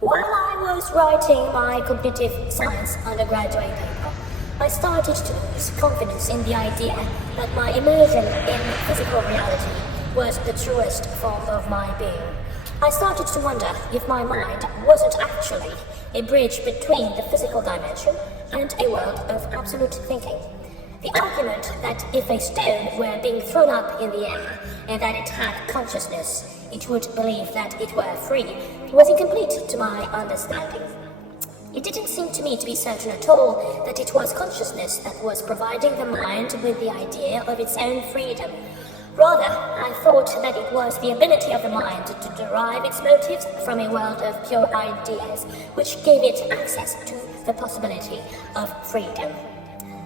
While I was writing my cognitive science undergraduate paper, I started to lose confidence in the idea that my immersion in physical reality was the truest form of my being. I started to wonder if my mind wasn't actually a bridge between the physical dimension and a world of absolute thinking. The argument that if a stone were being thrown up in the air and that it had consciousness, it would believe that it were free, was incomplete to my understanding. It didn't seem to me to be certain at all that it was consciousness that was providing the mind with the idea of its own freedom. Rather, I thought that it was the ability of the mind to derive its motives from a world of pure ideas, which gave it access to the possibility of freedom.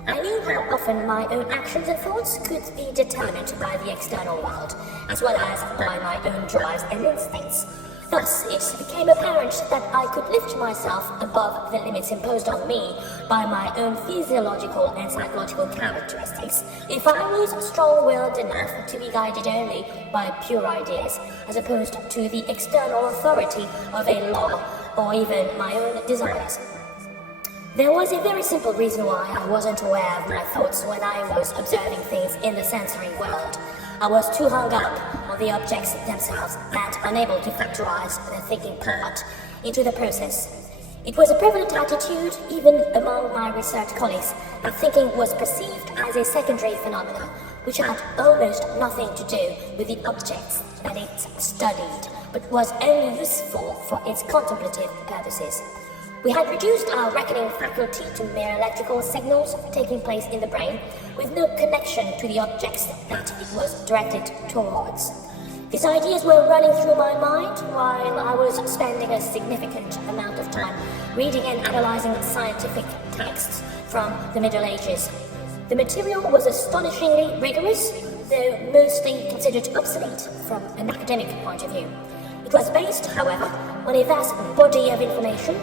I knew how often my own actions and thoughts could be determined by the external world, as well as by my own drives and instincts. Thus, it became apparent that I could lift myself above the limits imposed on me by my own physiological and psychological characteristics if I was strong-willed enough to be guided only by pure ideas, as opposed to the external authority of a law or even my own desires. There was a very simple reason why I wasn't aware of my thoughts when I was observing things in the sensory world. I was too hung up on the objects themselves and unable to factorize the thinking part into the process. It was a prevalent attitude even among my research colleagues that thinking was perceived as a secondary phenomenon, which had almost nothing to do with the objects that it studied, but was only useful for its contemplative purposes. We had reduced our reckoning faculty to mere electrical signals taking place in the brain, with no connection to the objects that it was directed towards. These ideas were running through my mind while I was spending a significant amount of time reading and analyzing scientific texts from the Middle Ages. The material was astonishingly rigorous, though mostly considered obsolete from an academic point of view. It was based, however, on a vast body of information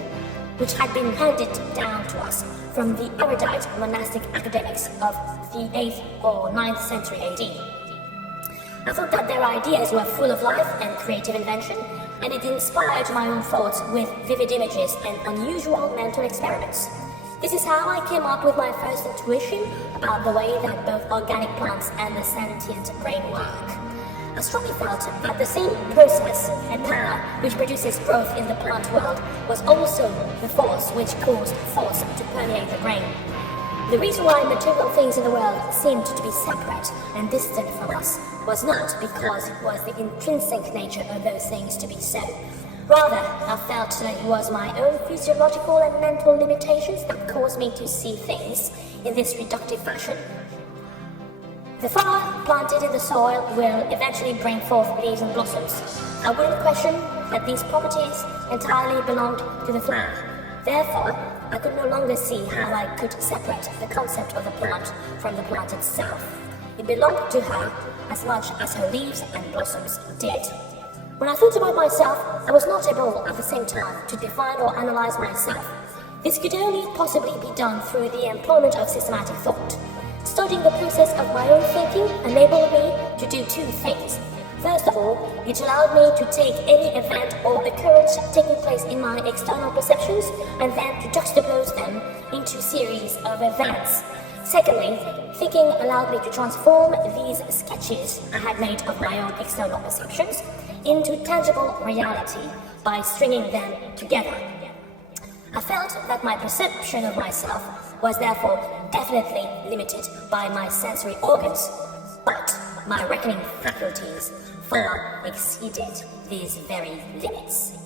which had been handed down to us from the erudite monastic academics of the 8th or 9th century AD. I thought that their ideas were full of life and creative invention, and it inspired my own thoughts with vivid images and unusual mental experiments. This is how I came up with my first intuition about the way that both organic plants and the sentient brain work. I strongly felt that the same process and power which produces growth in the plant world was also the force which caused force to permeate the brain. The reason why material things in the world seemed to be separate and distant from us was not because it was the intrinsic nature of those things to be so. Rather, I felt that it was my own physiological and mental limitations that caused me to see things in this reductive fashion. The flower planted in the soil will eventually bring forth leaves and blossoms. I wouldn't question that these properties entirely belonged to the flower. Therefore, I could no longer see how I could separate the concept of the plant from the plant itself. It belonged to her as much as her leaves and blossoms did. When I thought about myself, I was not able at the same time to define or analyze myself. This could only possibly be done through the employment of systematic thought. Studying the process of my own thinking enabled me to do two things. First of all, it allowed me to take any event or occurrence taking place in my external perceptions and then to juxtapose them into a series of events. Secondly, thinking allowed me to transform these sketches I had made of my own external perceptions into tangible reality by stringing them together. I felt that my perception of myself was therefore definitely limited by my sensory organs, but my reckoning faculties far exceeded these very limits.